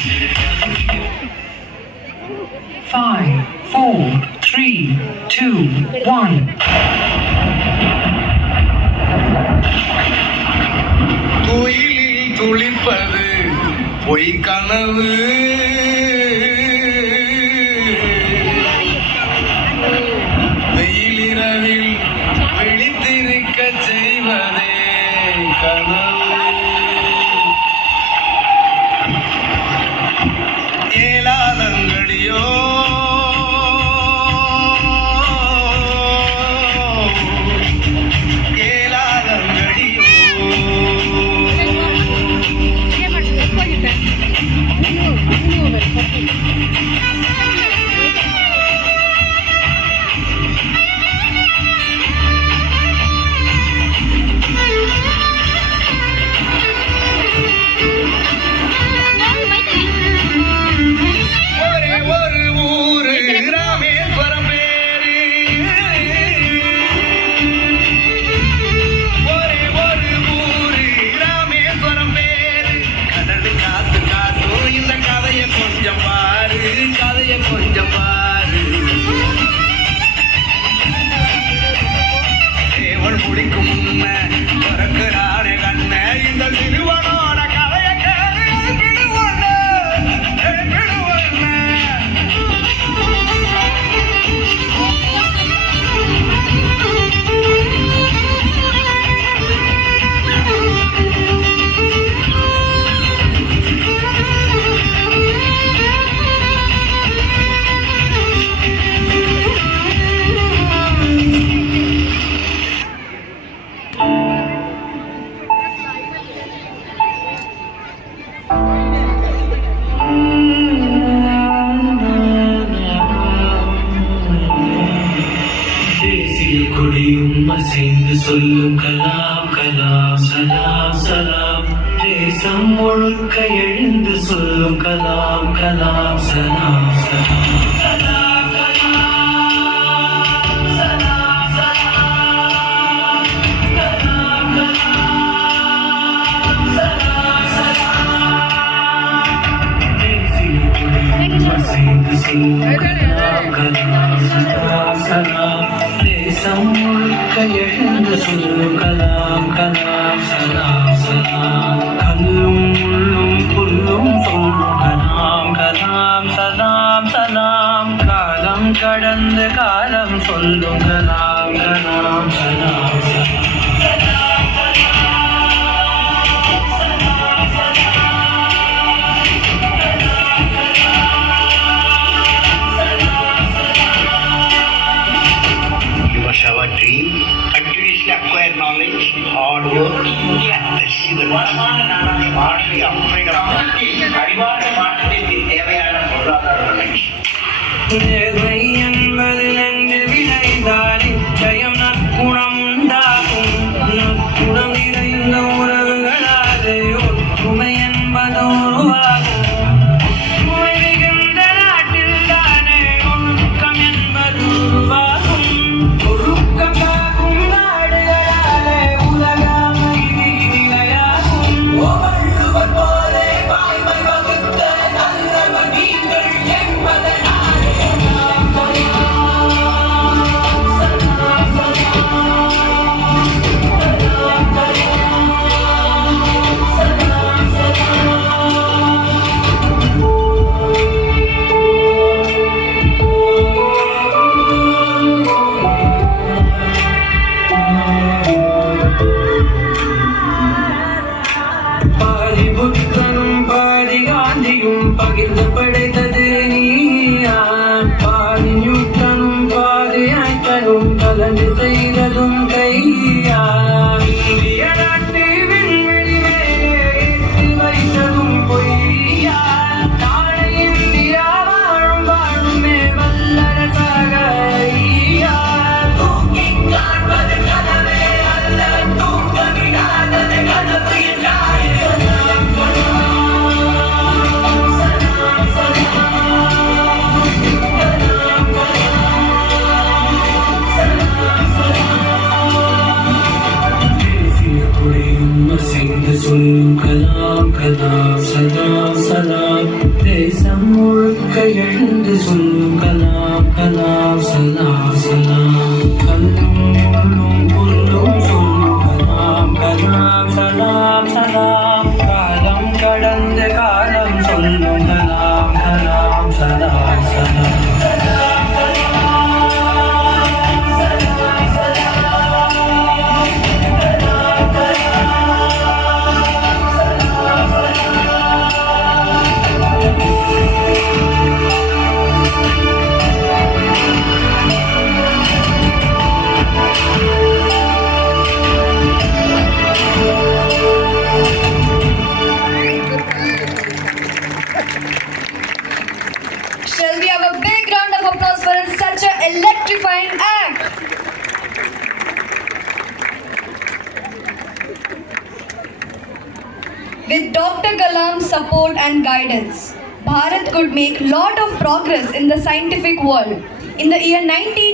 5, 4, 3, 2, 1. கோயிலில் துளிப்பது பொய் கனவு, வெயிலிரவில் விழித்திருக்க செய்வதே கனவு. ஏலாதங்கடியோ கொஞ்சம் பாரு, சேவல் முடிக்கும் முன்ன பிறக்கிறாரே கண்ண இந்த சிறுவனோட கதைய சேர்ந்து சொல்லும் கலாம் கலாம் சலாம் சலாம், தேசம் முழுக்க எழுந்து சொல்லும் கலாம் கலாம் சலாம் சலாம். சேர்ந்து சொல்லும் கலாம் கலாம் சலாம் சலாம், தேசம் முழுக்க எழுந்து சொல்லும் கலாம் கலாம் சலாம் சலாம். கல்லும் முள்ளும் புல்லும் சொல்லும் கலாம் கலாம் சலாம் சலாம், காலம் கடந்த காலம் சொல்லும் கலாம் கலாம் சலாம் சலாம். Our dream, continuously acquire knowledge, hard work, and pursue the partly afraid of அறிவார்ந்த மாற்றத்திற்கு தேவையான பொருளாதார வளர்ச்சி. தேவை என்பது நெஞ்சில் விளைந்தால் நிச்சயம் நற்குணம் உண்டாகும். நற்குணம் நிறைந்த உறவுகளாலே ஒற்றுமை என்பது உருவாகும். ஒற்றுமை மிகுந்த நாட்டில் தானே ஒழுக்கம் என்பது உருவாகும். பகிர்ந்து படைத்தது நீயா, பாதி நியூட்டனும் பாதி ஆட்டனும் கலந்து செய்ததும் கையா. இந்திய நாட்டு விண்வெளி மேலே ஏற்றி வைத்ததும் பொய்யா. நாளை இந்தியா வாழும் வாழுமே வல்லரசாக ஐயா. தூக்கிக் காண்பது கனவே அல்ல, தூக்கமிடாதது கனவு என்றாய். சொல்லும் கலாம் கலாம் சலாம் சலாம். எழுந்து சொல்லும் கலாம் கலாம் சலாம் சலாம் கல்லும் முள்ளும் புல்லும் சொல்லும் கலாம் கலாம் சலாம் சலாம் காலம் கடந்த காலம் சொல்லும் கலாம் கலாம் சலாம் சலாம் Shall we have a big round of applause for such an electrifying act? With Dr. Kalam's support and guidance, Bharat could make lot of progress in the scientific world. In the year 19